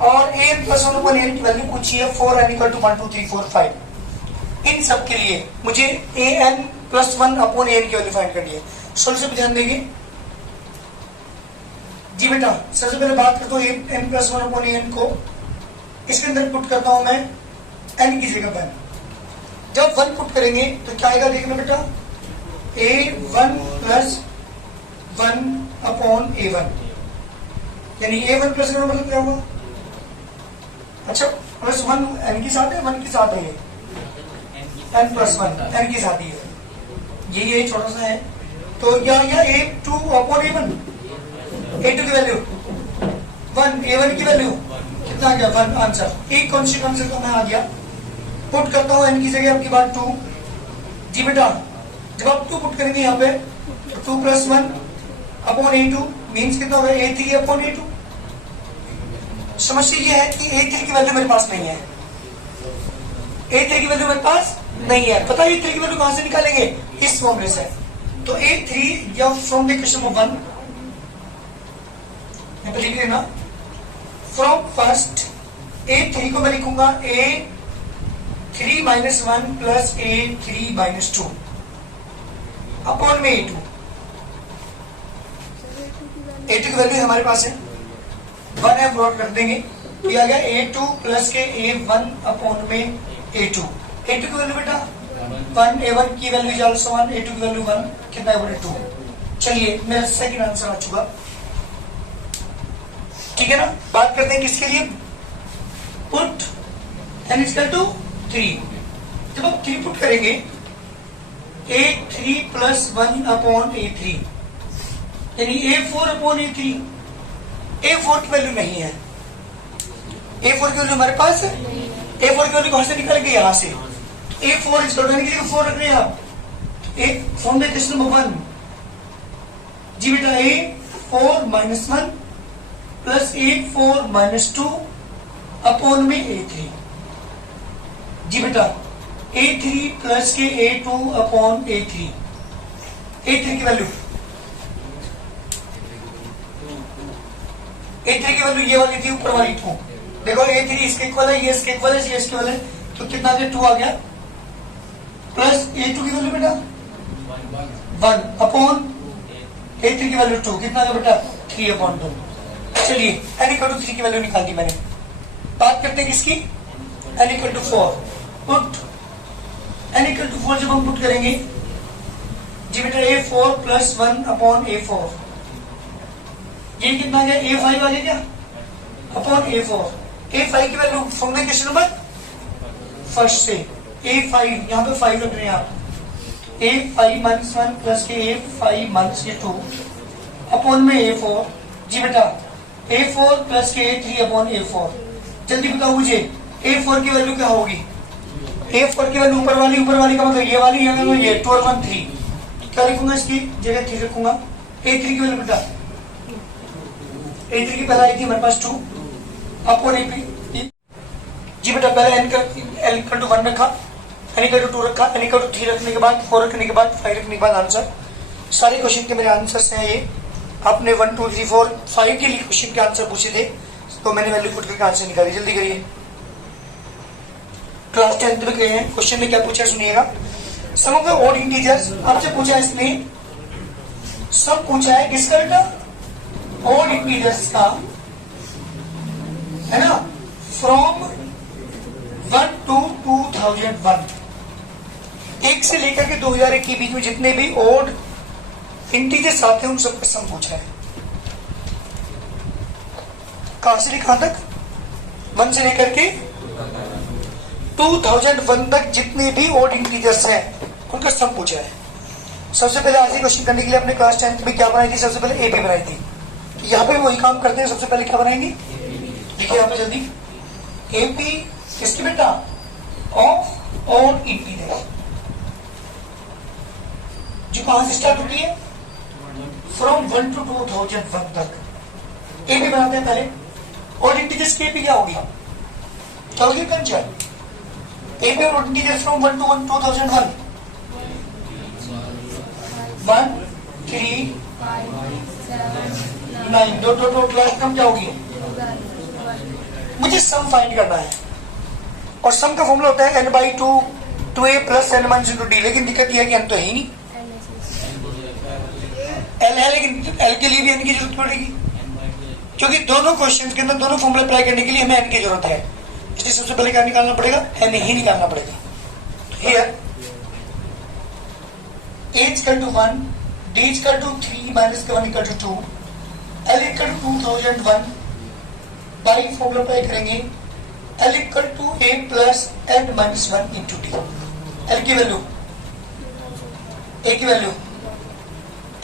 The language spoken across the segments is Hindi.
और an प्लस 1 अपॉन an की वैल्यू पूछी है 4 n इक्वल टू 1 2 3 4 5। इन सब के लिए मुझे an प्लस 1 अपॉन an की वैल्यू फाइंड करनी है। सोल्यूशन पे ध्यान देंगे जी बेटा। सबसे पहले बात करता हूँ n प्लस 1 अपॉन an को, इसके अंदर पुट करता हूं मैं n की जगह 1। जब 1 पुट करेंगे तो क्या आएगा देखना बेटा, a1 प्लस 1 अपॉन a1, यानी a1 प्लस a1 मतलब क्या होगा, अच्छा प्लस 1 n के साथ है, 1 के साथ है, ये n प्लस 1 n के साथ ही है, ये छोटा सा है। तो या a2 अपॉन a1, a2 की वैल्यू 1, a1 की वैल्यू कितना आ गया 1, आंसर एक कॉन्स्टेंट आंसर का मैं आ गया। पुट करता हूं n की जगह आपकी बात 2 जी बेटा। जब आप 2 पुट करेंगे यहाँ पे 2 प्लस 1 अपॉन a2 मीन्स कितना होगा a3 अपॉन a2। समस्या ये है कि a3 की वैल्यू मेरे पास नहीं है, a3 की वैल्यू मेरे पास नहीं है। पता है a3 की वैल्यू कहां से निकालेंगे, इस फॉर्मूले से। तो a3 या फ्रॉम द इक्वेशन ऑफ 1 लिख लेना, फ्रॉम फर्स्ट a3 को मैं लिखूंगा a3 minus 1 plus a3 minus 2 upon में a2। a2 की वैल्यू हमारे पास है 1 है, प्लॉट कर देंगे तो आ गया a2 प्लस के a1 अपॉन में a2। a2 की वैल्यू बेटा 1, a1 की वैल्यू इज आल्सो 1, a2 की वैल्यू 1, कितना है 2। चलिए मेरा सेकंड आंसर आ चुका, ठीक है ना। बात करते हैं किसके लिए, पुट n इक्वल टू 3। जब आप 3 पुट करेंगे a3 प्लस 1 अपॉन a3, यानी a4 अपॉन a3। a4 की वैल्यू नहीं है, a4 की वैल्यू हमारे पास है, a4 की वैल्यू कहां से निकल गई, यहां से। a4 इज 4 रख रहे हैं आप, एक फ्रॉम द इक्वेशन नंबर 1 जी बेटा, a4 minus 1 plus a4 minus 2 upon में a3 जी बेटा, a3 प्लस के a2 अपॉन a3। a3 की वैल्यू की वैल्यू ये वाली थी, ऊपर वाली 2। देखो a3 इसके इक्वल है, ये इसके इक्वल है, ये इसके इक्वल है, तो कितना आ गया 2 आ गया, प्लस a2 की वैल्यू बेटा 1 अपॉन a3 की वैल्यू 2, कितना आ गया बेटा 3 अपॉन 2। चलिए n इक्वल टू 3 की वैल्यू निकाल दी मैंने। बात करते हैं किसकी, n equal to 4। Put n equal to 4 जब हम पुट करेंगे जी बेटा a4 प्लस 1 अपॉन a4, ये कितना आ गया a5 आ गया क्या अपॉन a4। a5 की value from the equation number first से a5, यहाँ पे 5 रख रहे हैं आप, a5 माइनस 1 प्लस के a5 माइनस 2 अपॉन में a4 जी बेटा, a4 प्लस के a3 अपॉन a4। जल्दी बताओ मुझे a4 की वैल्यू क्या होगी, a4 की वैल्यू ऊपर वाली का मतलब ये वाली, ये 2 और 1 3, क्या लिखूंगा इसकी जगह 3 रखूंगा। a3 की वैल्यू बेटा, a3 की पहला आई थी हमारे पास 2 अपॉन a3 जी बेटा। पहले n इक्वल टू 1 रखा, n इक्वल टू 2 रखा, n इक्वल टू 3 रखने के बाद 4 रखने के बाद 5 रखने के बाद आंसर। सारे क्वेश्चन के मेरे आंसर्स हैं ये। आपने 1 2 3 4 5 के लिए क्वेश्चन के आंसर पूछे थे, तो मैंने वैल्यू पुट करके आंसर निकाली। जल्दी करिए, क्लास 10th में गए हैं। क्वेश्चन में क्या पूछा सुनिएगा, सम ऑफ द ऑड इंटीजर्स आपसे पूछा है, इसने सब पूछा है किसका बेटा, ऑड इंटीजर्स का, है ना, फ्रॉम 1 to 2001, 1 से लेकर के 2001 के बीच में जितने भी ऑड इंटीजर्स आते हैं उन सबका सम पूछा है। कहां से कहां तक, 1 से लेकर के 2001 तक जितने भी ऑड इंटीजर्स हैं उनका सम पूछा है। सबसे पहले आज क्वेश्चन करने के लिए अपने क्लास 10th में क्या बनाई थी, सबसे पहले एपी बनाई थी। यहाँ पे वही काम करते हैं, सबसे पहले क्या बनाएंगे, देखिए यहाँ पे जल्दी, एपी किसकी बेटा, ऑफ ऑड इंटीजर्स, जो कहां से स्टार्ट होती है, फ्रॉम 1 to 2001 तक एपी बनाते हैं पहले। ऑड इंटीजर्स की एपी क्या होगी, क्या होगी कंचन, एपी और ऑड इंटीजर्स फ्रॉम 1 to 2001, 1 3 9 दो लास्ट टर्म क्या होगी, मुझे सम फाइंड करना है और सम का फॉर्मूला होता है n by two two a plus n minus two d. लेकिन दिक्कत यह है कि n तो है ही नहीं, l है लेकिन l के लिए भी n की जरूरत पड़ेगी, क्योंकि दोनों क्वेश्चन के अंदर दोनों फॉर्मूला अप्लाई करने के लिए हमें n की जरूरत है। इसलिए सबसे पहले क्या निकालना पड़ेगा, n ही निकालना पड़ेगा। Here a equal to 1, d equal to 3 minus 1 equal to 2, l equal to 2001 by formula apply करेंगे l equal to a plus n minus 1 into d. l की वैल्यू, a की वैल्यू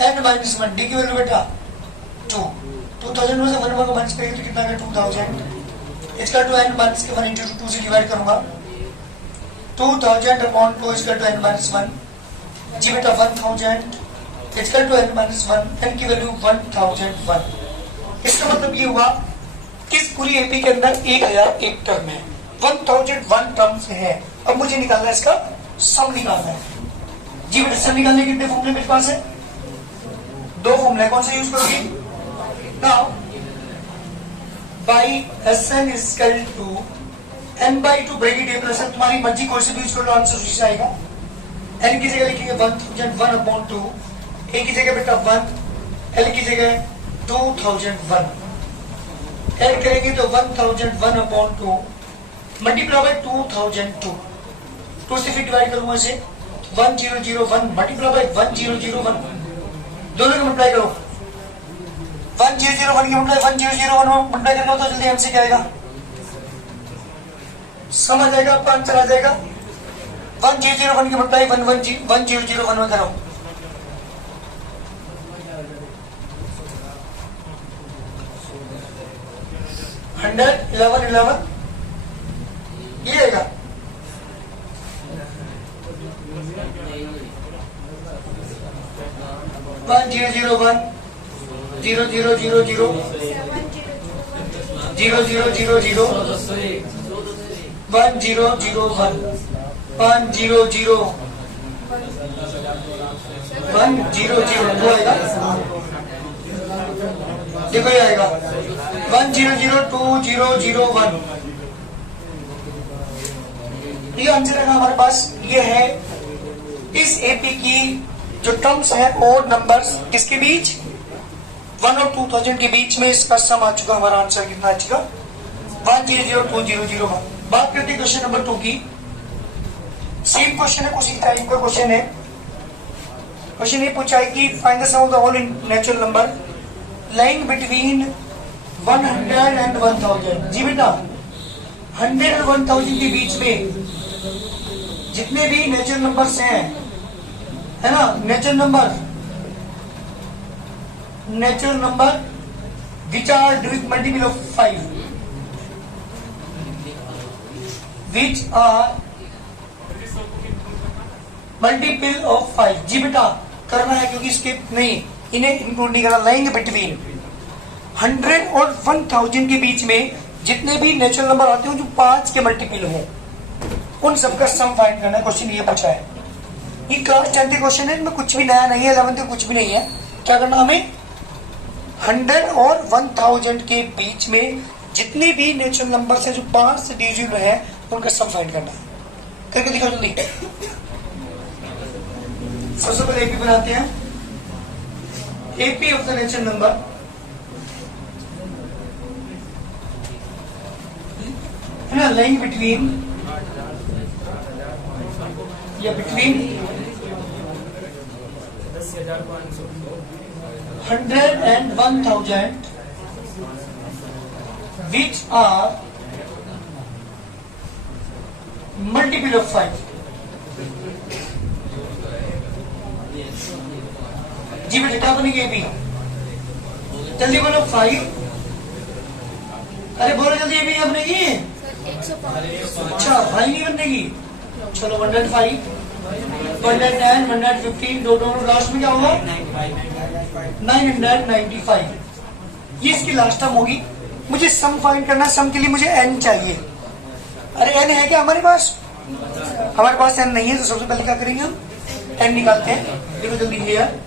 n माइनस 1, d की वैल्यू बेटा 2। 2000 में से 1 को माइनस करेंगे तो कितना आएगा 2000 इसका टू n माइनस के 1 इंटू 2 से डिवाइड करूंगा। 2000 अपॉन 2 इसका टू n माइनस 1 जी बेटा 1000 इसका टू n माइनस 1, n की वैल्यू 1001। इसका मतलब ये हुआ कि इस पूरी एपी के अंदर 1000 एक टर्म है, 1001 टर्म से है। अब मुझे निकालना है इसका सम निकालना है। जी बेटा सम निकालने के कितने फॉर्मूले मेरे पास है, 2 फॉर्मूले। कौन सा यूज करोगे, now by Sn equal to n by two bracket a plus, तुम्हारी मर्जी कोई से भी यूज करो, आंसर उसी से आएगा। n की जगह लिखेंगे 1001 अपॉन 2, a की जगह बेटा 1, l की जगह 2001, ऐड करेंगे तो 1001 अपॉन 2 मल्टीप्लाई बाय 2002, 2 से फिर डिवाइड करूंगा इसे 1001 मल्टीप्लाई बाय 1001, दोनों को मल्टीप्लाई करो 1001 की मल्टीप्लाई 1001 मल्टीप्लाई करना तो जल्दी आंसर क्या आएगा, समझ आएगा आपका आंसर आ जाएगा। 1001 की मल्टीप्लाई 1001 में करो, हंड्रेड 11 ये आएगा। One zero zero one zero zero zero zero zero zero zero zero 1001 1000 100 तो आएगा, देखो ये आएगा 100201। ये आंसर है हमारे पास। ये है इस एपी की जो टर्म्स है और नंबर्स किसके बीच, 1 और 2000 के बीच में इसका सम आ चुका। हमारा आंसर कितना आ चुका 100201। बात करते हैं क्वेश्चन नंबर 2 की। सेम क्वेश्चन है, कुछ टाइप का क्वेश्चन है। क्वेश्चन ये पूछा है कि find the sum of the whole natural number lying between 100 and 1000। जी बेटा 100 और 1000 के बीच में जितने भी नेचुरल नंबर्स हैं, है ना, natural number which are divisible multiple of 5, which are multiple of 5। जी बेटा करना है क्योंकि इसके नहीं, इन्हें इंक्लूड नहीं करना। लाइंग बिटवीन 100 और 1000 के बीच में जितने भी नेचुरल नंबर आते हैं जो 5 के मल्टीपल हो, उन सबका सम फाइंड करना है। क्वेश्चन ये पूछा है। ये क्लास 10 के क्वेश्चन है, इनमें कुछ भी नया नहीं है, 11th में कुछ भी नहीं है। क्या करना हमें, 100 और 1000 के बीच में जितने भी नेचुरल नंबर है जो 5 से डिविजिबल है उनका सम फाइंड करना है। करके दिखाओ जल्दी। सबसे पहले एपी बनाते हैं। AP of the natural number है ना, लाइंग बिटवीन या between 100 and 1000 which are multiple of 5। जी बेटा क्या बनेगी एपी, जल्दी बोलो 5। अरे बोलो जल्दी, एपी क्या बनेगी। अच्छा 5 नहीं बनेगी, चलो 105 110 115 दोनों लास्ट में क्या होगा 995। ये इसकी लास्ट टर्म होगी। मुझे सम फाइंड करना, सम के लिए मुझे n चाहिए। अरे n है क्या हमारे पास, हमारे पास n नहीं है, तो सबसे पहले क्या करेंगे हम n निकालते हैं। देखो जल्दी, here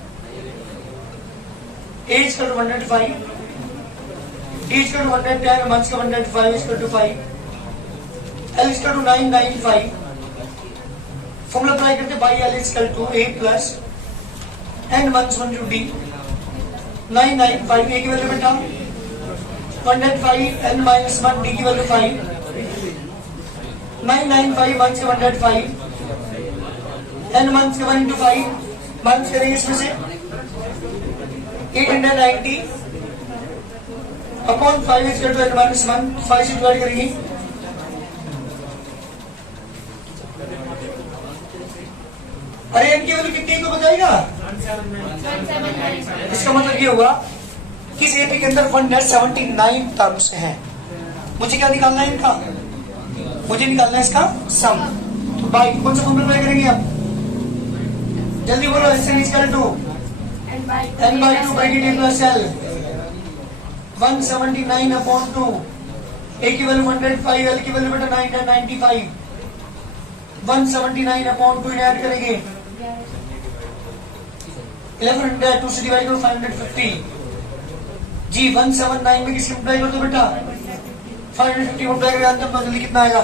a equal to 105 D is equal to 110, 1 is 105 is equal to 5, L is equal to 995. Formula apply करते by L is equal to A plus n minus 1 to D 995 A की वैल्यू बेटा 105 n minus 1 D की वैल्यू 5 995 1 से 105 n minus 1 into 5 माइनस करेंगे इसमें से 890 upon 5 is equal to n minus 1 5 से डिवाइड करेंगे अरे n की वैल्यू कितनी को बताएगा इसका मतलब ये हुआ कि इस एपी के अंदर 179 टर्म्स हैं मुझे क्या निकालना है इनका मुझे निकालना है इसका सम तो बाई कौन सा फॉर्मूला अप्लाई करेंगे आप जल्दी बोलो S n equal to n by 2 by dt plus L 179 upon 2 A की वैल्यू 105 L की वैल्यू बेटा 995 179 अपॉन 2 ऐड करेंगे 1100 2 से डिवाइड करो 550 जी 179 में किसकी मल्टीप्लाई कर दो बेटा 550 मल्टीप्लाई करें आंसर जल्दी कितना आएगा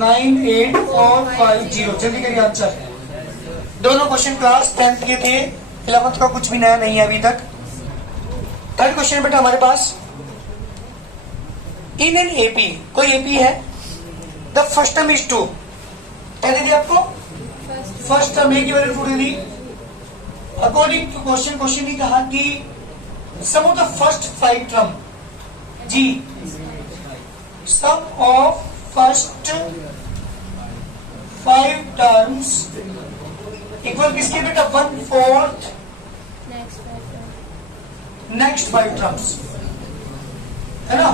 984850 जल्दी करिए आंसर दोनों क्वेश्चन क्लास 10th के थे 11th का कुछ भी नया नहीं है अभी तक थर्ड क्वेश्चन बेटा हमारे पास इन एन एपी कोई एपी है द फर्स्ट टर्म इज 2 क्या दे दिया आपको फर्स्ट टर्म ए की वैल्यू 2 दे दी अकॉर्डिंग टू क्वेश्चन ने कहा कि sum of the first 5 term जी sum of first 5 terms equal किसके बेटा 1/4 नेक्स्ट 5 टर्म्स है ना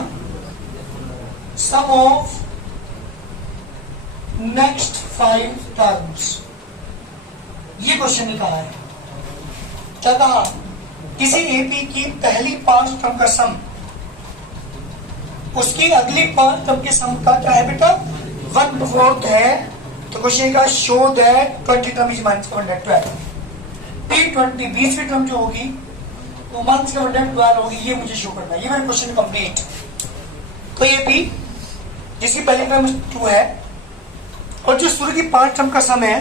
सम ऑफ नेक्स्ट 5 टर्म्स ये क्वेश्चन ने कहा है क्या कहा किसी एपी की पहली 5 टर्म का सम उसकी अगली 5 टर्म के सम का क्या है बेटा 1/4 है तो क्वेश्चन का show that 20 term is minus 112 T20 20वीं टर्म जो होगी वो माइनस 112 होगी ये मुझे शो करना है ये मेरा क्वेश्चन कंप्लीट तो ये भी जिसकी पहली टर्म 2 है और जो शुरू की 5 टर्म का सम है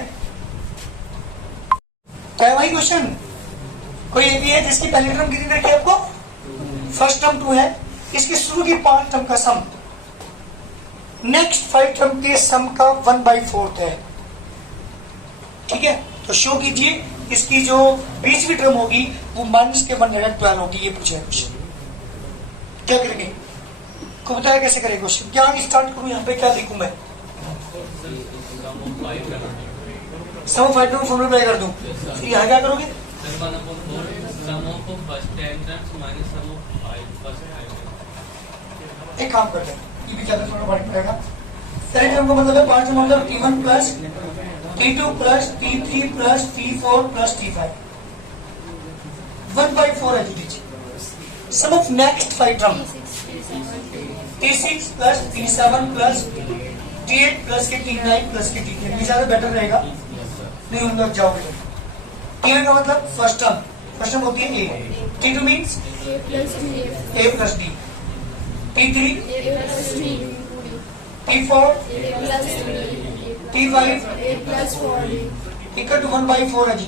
क्या है वही क्वेश्चन कोई ये भी है जिसकी पहली टर्म कितनी रखी है आपको फर्स्ट टर्म 2 है इसकी शुरू की 5 टर्म का सम नेक्स्ट 5 टर्म के सम का 1/4 है ठीक है तो शो कीजिए इसकी जो 20वीं टर्म होगी वो माइनस के 112 होगी ये पूछा है क्वेश्चन क्या करेंगे को बताया कैसे करें क्वेश्चन क्या स्टार्ट करूं यहाँ पे क्या लिखूं मैं सम ऑफ 5 टर्म फॉर्मूला अप्लाई कर दूं फिर यहाँ क्या करोगे एक काम करते हैं ये भी ज्यादा थोड़ा बढ़ पड़ेगा पहले टर्म का मतलब है 5 टर्म मतलब T1 plus T2 plus T3 plus T4 plus T5 1/4 है दीजिए sum of next 5 term T6 plus T7 plus T8 plus के T9 प्लस के T10 ये ज्यादा बेटर रहेगा नहीं उन लोग जाओगे T1 का मतलब फर्स्ट टर्म होती है A T2 means A plus D T3 T4 T5 equal to 1/4 है जी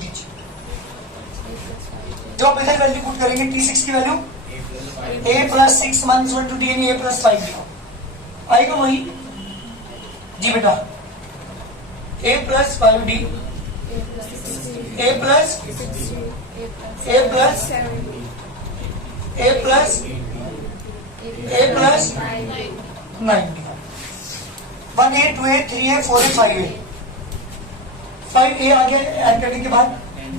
जो आप इधर वैल्यू पुट करेंगे T6 की value A plus 6 minus 1 to D यानी A प्लस 5 आएगा वही जी बेटा A plus 5D A plus 90 1A 2A 3A 4A 5A 5A आगे ऐड करने के बाद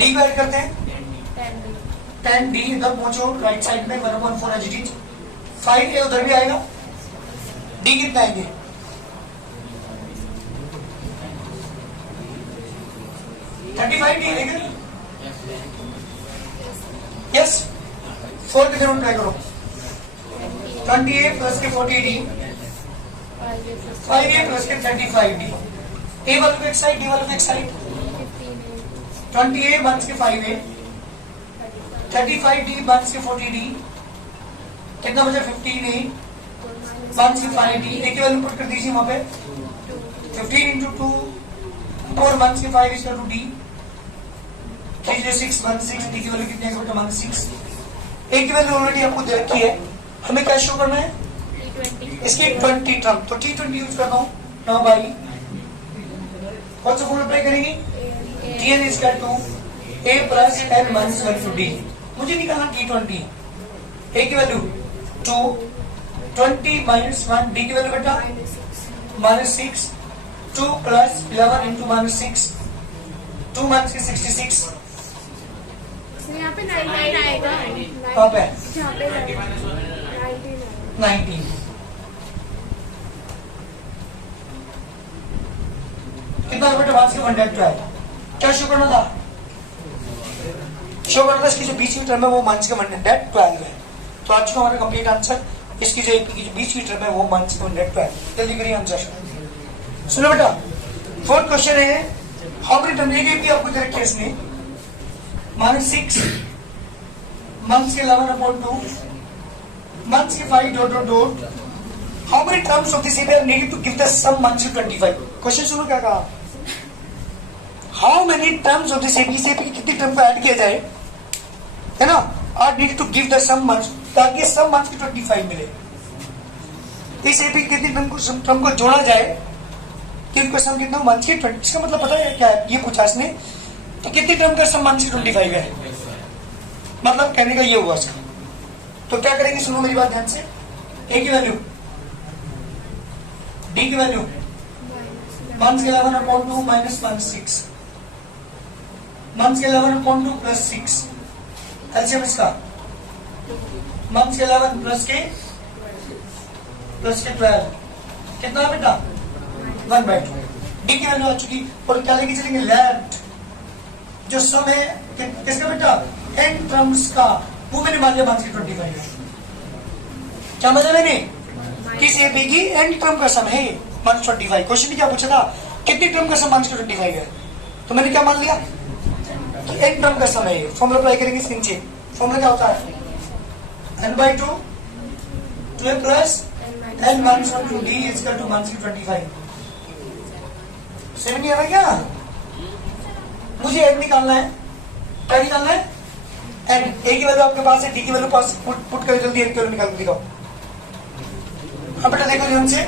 D को ऐड करते हैं 10D इधर पहुंचो राइट साइड में 1/4 है जी 5A उधर भी आएगा D कितना आएंगे 35D आएगा यस 4 किधर ट्राई करो 20A प्लस के 40D 5A प्लस के 35D A वालों को एक साइड D वालों को एक साइड 20A माइनस के 5A 35D 1 से 40D कितना बचा 15A 1 से 5D A की वैल्यू पुट कर दीजिए वहां पे 15 into 2 और 1 से 5 is equal to D 3 से 6 1 6 D की वैल्यू कितनी है बेटा 1 6 A की वैल्यू ऑलरेडी आपको दे रखी है हमें क्या शो करना है इसकी 20 टर्म तो T20 यूज करता हूँ now by कौन सा फॉर्मूला अप्लाई करेंगे Tn is equal to A plus n minus 1 to D मुझे निकालना T20 A की वैल्यू 2 20 minus 1 D की वैल्यू बेटा -6 2 plus 11 into -6 2 minus 66 यहाँ पे 99 आएगा कहाँ पे यहाँ पे 19 कितना बेटा मार्क्स के कॉन्टेक्ट है क्या शो करना था शो करना था इसकी जो बीच की टर्म है वो मार्क्स का कॉन्टेक्ट 12 है तो आज का हमारा कंप्लीट आंसर इसकी जो बीच की टर्म है वो मार्क्स का कॉन्टेक्ट 12 जल्दी करिए आंसर सुनो बेटा फोर्थ क्वेश्चन है हाउ मेनी टर्म ये भी आपको दे रखी है इसने -6 minus 11 upon 2 minus 5 dot dot dot how many terms of this area are needed to give the sum minus 25 question सुनो क्या कहा how many terms of this AB से कितनी टर्म को ऐड किया जाए है ना are need to give the sum marks ताकि सम मार्क्स की 25 मिले इस एबी की कितनी टर्म को जोड़ा जाए कि इनको सम कितना मार्क्स की 20 इसका मतलब पता है क्या है ये पूछा इसने तो कितनी टर्म का सम मार्क्स की 25 है मतलब कहने का ये हुआ इसका तो क्या करेंगे सुनो मेरी बात ध्यान से ए की वैल्यू डी की value -11 upon 2 minus 6 -11 upon 2 plus 6 LCM इसका -11 प्लस के 12 कितना बेटा 1/2 डी की वैल्यू आ चुकी और क्या लेके चलेंगे लेफ्ट जो सम है किसका बेटा n टर्म्स का वो मैंने मान लिया 25 है क्या मतलब मैंने किस एबी की n टर्म का सम है 25 क्वेश्चन में क्या पूछा था कितनी टर्म का सम 25 है तो मैंने क्या मान लिया कि n टर्म का सम है फॉर्मूला अप्लाई करेंगे इसके नीचे फॉर्मूला क्या होता है n/2 2a plus n minus 1 to d is equal to -25 समझ नहीं आ रहा क्या मुझे n निकालना है क्या निकालना है n a की वैल्यू आपके पास है d की वैल्यू पास पुट करें जल्दी n की वैल्यू निकाल के दिखाओ अब बेटा देखो ध्यान से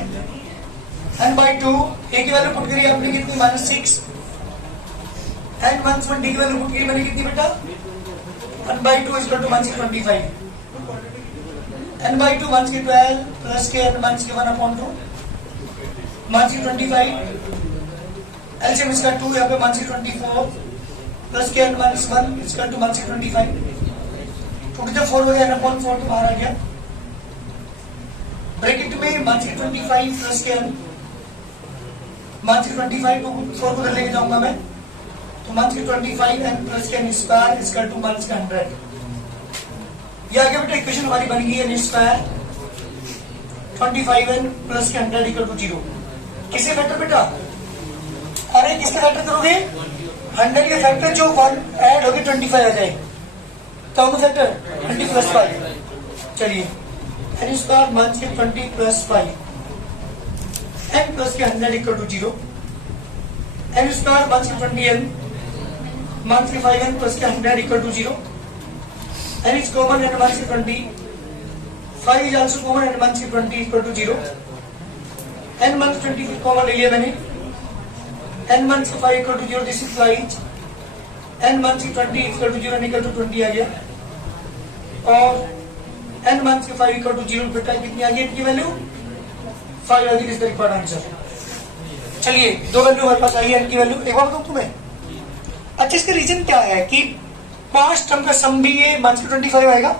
n/2 a की वैल्यू पुट करी आपने कितनी -6 n minus 1 d की वैल्यू पुट करी मैंने कितनी बेटा n/2 is equal to -25 n/2 -12 plus के n minus 1 upon 2 -25 एलसीएम इसका 2 यहाँ पे -24 प्लस के n minus 1 is equal to -25 to जब 4 हो गया n upon 4 तो बाहर आ गया ब्रैकेट में -25 प्लस के n -25 को 4 को लेके जाऊंगा मैं तो -25 n प्लस के n square is equal to -100 ये आगे बेटा इक्वेशन हमारी बन गई है n स्क्वायर 25n प्लस के 100 इक्वल टू 0 किसे फैक्टर बेटा अरे किसके फैक्टर करोगे 100 के फैक्टर जो 1 ऐड होगी 25 आ जाए कौन सा फैक्टर 20 प्लस 5 चलिए n स्क्वायर माइनस के 20 प्लस 5 n प्लस के 100 equal to 0 n square minus के 20n माइनस के 5n प्लस के 100 equal to 0 n is common n minus के 20 5 is also common n minus के 20 equal to 0 n minus 20 common ले लिया मैंने n minus 5 equal to 0 this implies n minus 20 equal to 0 equal to 20 आ गया और n minus 5 equal to 0 बेटा कितनी आ गई इनकी वैल्यू 5 आ गई इस रिक्वायर्ड आंसर चलिए दो वैल्यू हमारे पास आई है n की वैल्यू एक बार बताऊं तुम्हें अच्छा इसका रीजन क्या है कि 5 टर्म का सम भी ये -25 आएगा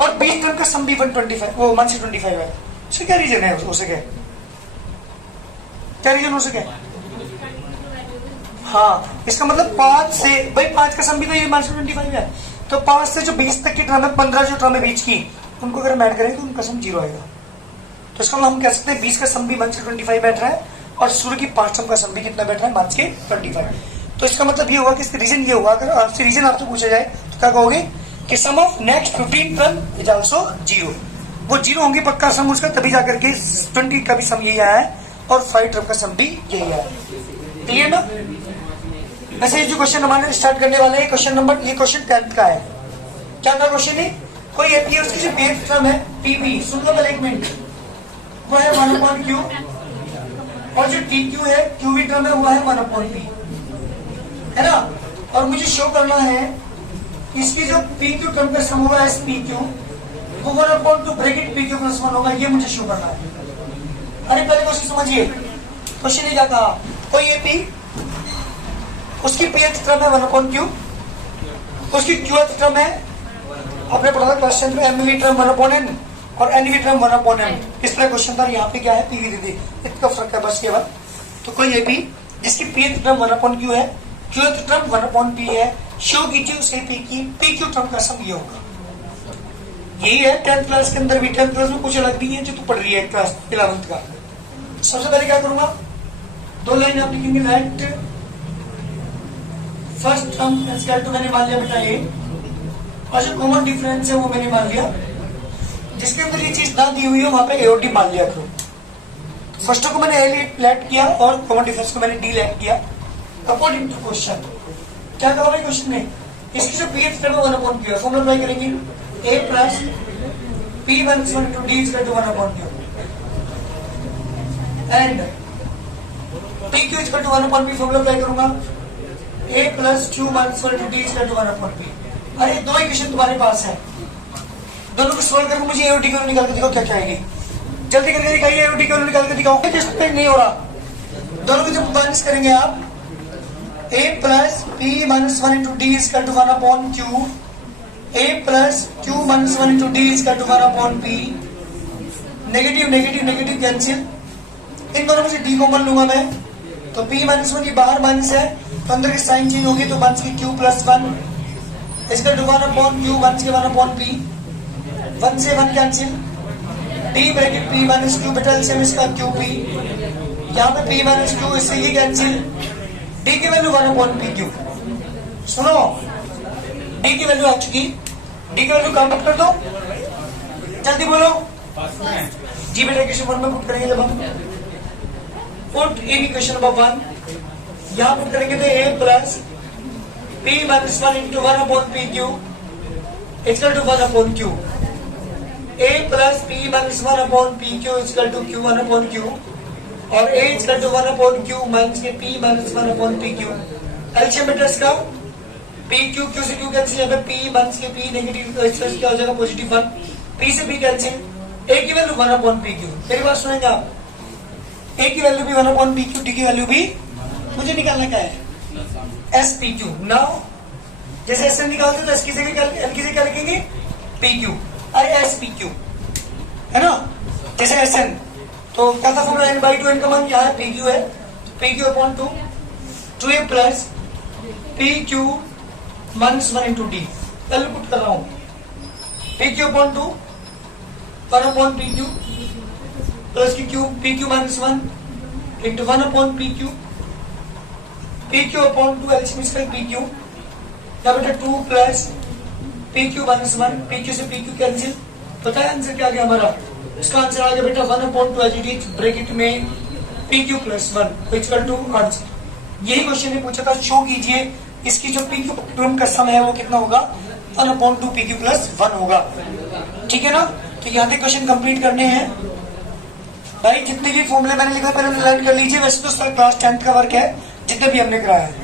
और 20 टर्म का सम भी 125 वो -25 है इसका क्या रीजन है हो सके क्या रीजन हो सके हाँ इसका मतलब 5 से भाई 5 का सम भी तो ये -25 है तो 5 से जो 20 तक की टर्म है 15 जो टर्म है बीच की उनको अगर हम ऐड करें तो उनका सम 0 आएगा तो इसका मतलब हम कह सकते हैं 20 का सम भी -25 बैठ रहा है और शुरू की 5 टर्म का सम भी कितना बैठ रहा है -25 तो इसका मतलब ये हुआ कि इसका रीजन ये हुआ अगर आपसे रीजन आपसे पूछा जाए तो क्या कहोगे कि sum of next 15 term is also 0। वो 0 होंगे पक्का सम उसका, तभी जाकर के 20 का भी सम यही आया है और 5 टर्म का सम भी यही आया है। क्लियर ना? वैसे ये जो क्वेश्चन हमारे स्टार्ट करने वाले हैं क्वेश्चन नंबर, ये क्वेश्चन 10th का है। क्या था क्वेश्चन है? कोई एपी उसकी जो बेस टर्म है पीबी, सुन लो पहले एक मिनट, वो है 1/q और जो टीक्यू है क्यूबी टर्म है वो है 1/p, है ना? और मुझे शो करना है इसकी जो पीक्यू टर्म का सम होगा एस पीक्यू, वो 1/2 ब्रैकेट पीक्यू प्लस 1 होगा, ये मुझे शो करना है। अरे पहले क्वेश्चन समझिए, क्वेश्चन ये क्या कहा, कोई एपी उसकी pth टर्म है 1/q, उसकी qth टर्म है, आपने पढ़ा था क्लास 10 में mv टर्म 1/n और nv टर्म 1/m। इस तरह क्वेश्चन था, यहाँ पे क्या है pv दीदी, इतना फर्क है बस केवल। तो कोई एपी जिसकी pth टर्म 1/q है, qth टर्म 1/p है, शो कीजिए उस एपी की pq टर्म का सम ये होगा। यही है 10th क्लास के अंदर भी, 10th क्लास में कुछ अलग नहीं है जो तू पढ़ रही है क्लास 11th का। सबसे पहले क्या करूंगा, 2 लाइन आप लिखेंगे, लेट फर्स्ट टर्म तो मैंने मान लिया बेटा ए, और जो कॉमन डिफरेंस है वो मैंने मान लिया, जिसके अंदर ये चीज ना दी हुई है वहां पे एओटी मान लिया करो। फर्स्ट को मैंने ए लेट किया और कॉमन डिफरेंस को मैंने डी लेट किया अकॉर्डिंग टू क्वेश्चन। क्या कहा भाई क्वेश्चन में, इसकी जो ph टर्म है 1/q, फॉर्मूला अप्लाई करेंगे a plus p + 1 * d = 1/q and pq = 1/p, formula apply करूंगा a + q - 1 * d = 1/p। अरे दो इक्वेशन तुम्हारे पास है, दोनों को सोल्व करके मुझे एओटी की वैल्यू निकाल के दिखाओ क्या क्या आएगी, जल्दी करके दिखाइए, एओटी की वैल्यू निकाल के दिखाओ। किस पे नहीं हो रहा, दोनों को जब माइनस करेंगे आप a + p - 1 * d = 1/q, a + q - 1 * d = 1/p, negative negative negative cancel, इन दोनों में से d कॉमन लूंगा मैं, तो p - 1 ये बाहर माइनस है तो अंदर की साइन चेंज होगी, तो 1 की q + 1 इसका 1/q, 1 के 1/p, 1 से 1 cancel, d bracket p - q बेटा एलसीएम इसका qp, यहाँ पे p - q इससे ये कैंसिल, d की वैल्यू 1/pq। सुनो, d की वैल्यू आ चुकी, d की वैल्यू कहाँ पुट कर दो, जल्दी बोलो जी बेटा। इक्वेशन 1 में पुट करेंगे जब हम पुट इन इक्वेशन नंबर 1, यहाँ पुट करेंगे तो a + p - 1 * 1/pq = 1/q, a + p - 1/pq = q1/q और a = 1/q - के p - 1/pq। एलसीएम बेटा इसका pq, q से q कैंसिल, यहाँ पे p - के p नेगेटिव, तो इसका क्या हो जाएगा पॉजिटिव 1, p से p कैंसिल, a की वैल्यू 1/pq। मेरी बात सुनेंगे आप, a की वैल्यू भी 1/pq, d की वैल्यू भी मुझे निकालना क्या है SPQ। नाउ जैसे SN निकालते हो तो S की जगह L की जगह क्या लिखेंगे PQ, अरे SPQ है ना, जैसे SN तो क्या था फॉर्मूला n/2, n का मान क्या है PQ है, PQ/2, 2a + PQ - 1 * d, पहले पुट कर रहा हूं PQ/2 1/PQ प्लस की Q PQ - 1 * 1/PQ, PQ/2 LCM इसका PQ, क्या बेटा 2 + PQ - 1, PQ से PQ कैंसिल, पता है आंसर क्या आ गया हमारा, इसका आंसर आ गया बेटा 1/2 एच ब्रैकेट में PQ + 1 = आंसर। यही क्वेश्चन ने पूछा था, शो कीजिए इसकी जो PQ टर्म का सम है वो कितना होगा, 1/2 PQ + 1 होगा, ठीक है ना। तो यहाँ पे क्वेश्चन कंप्लीट करने हैं भाई, जितने भी फॉर्मूले मैंने लिखा पहले लर्न कर लीजिए, वैसे तो सर क्लास 10th का वर्क है जितने भी हमने कराया है।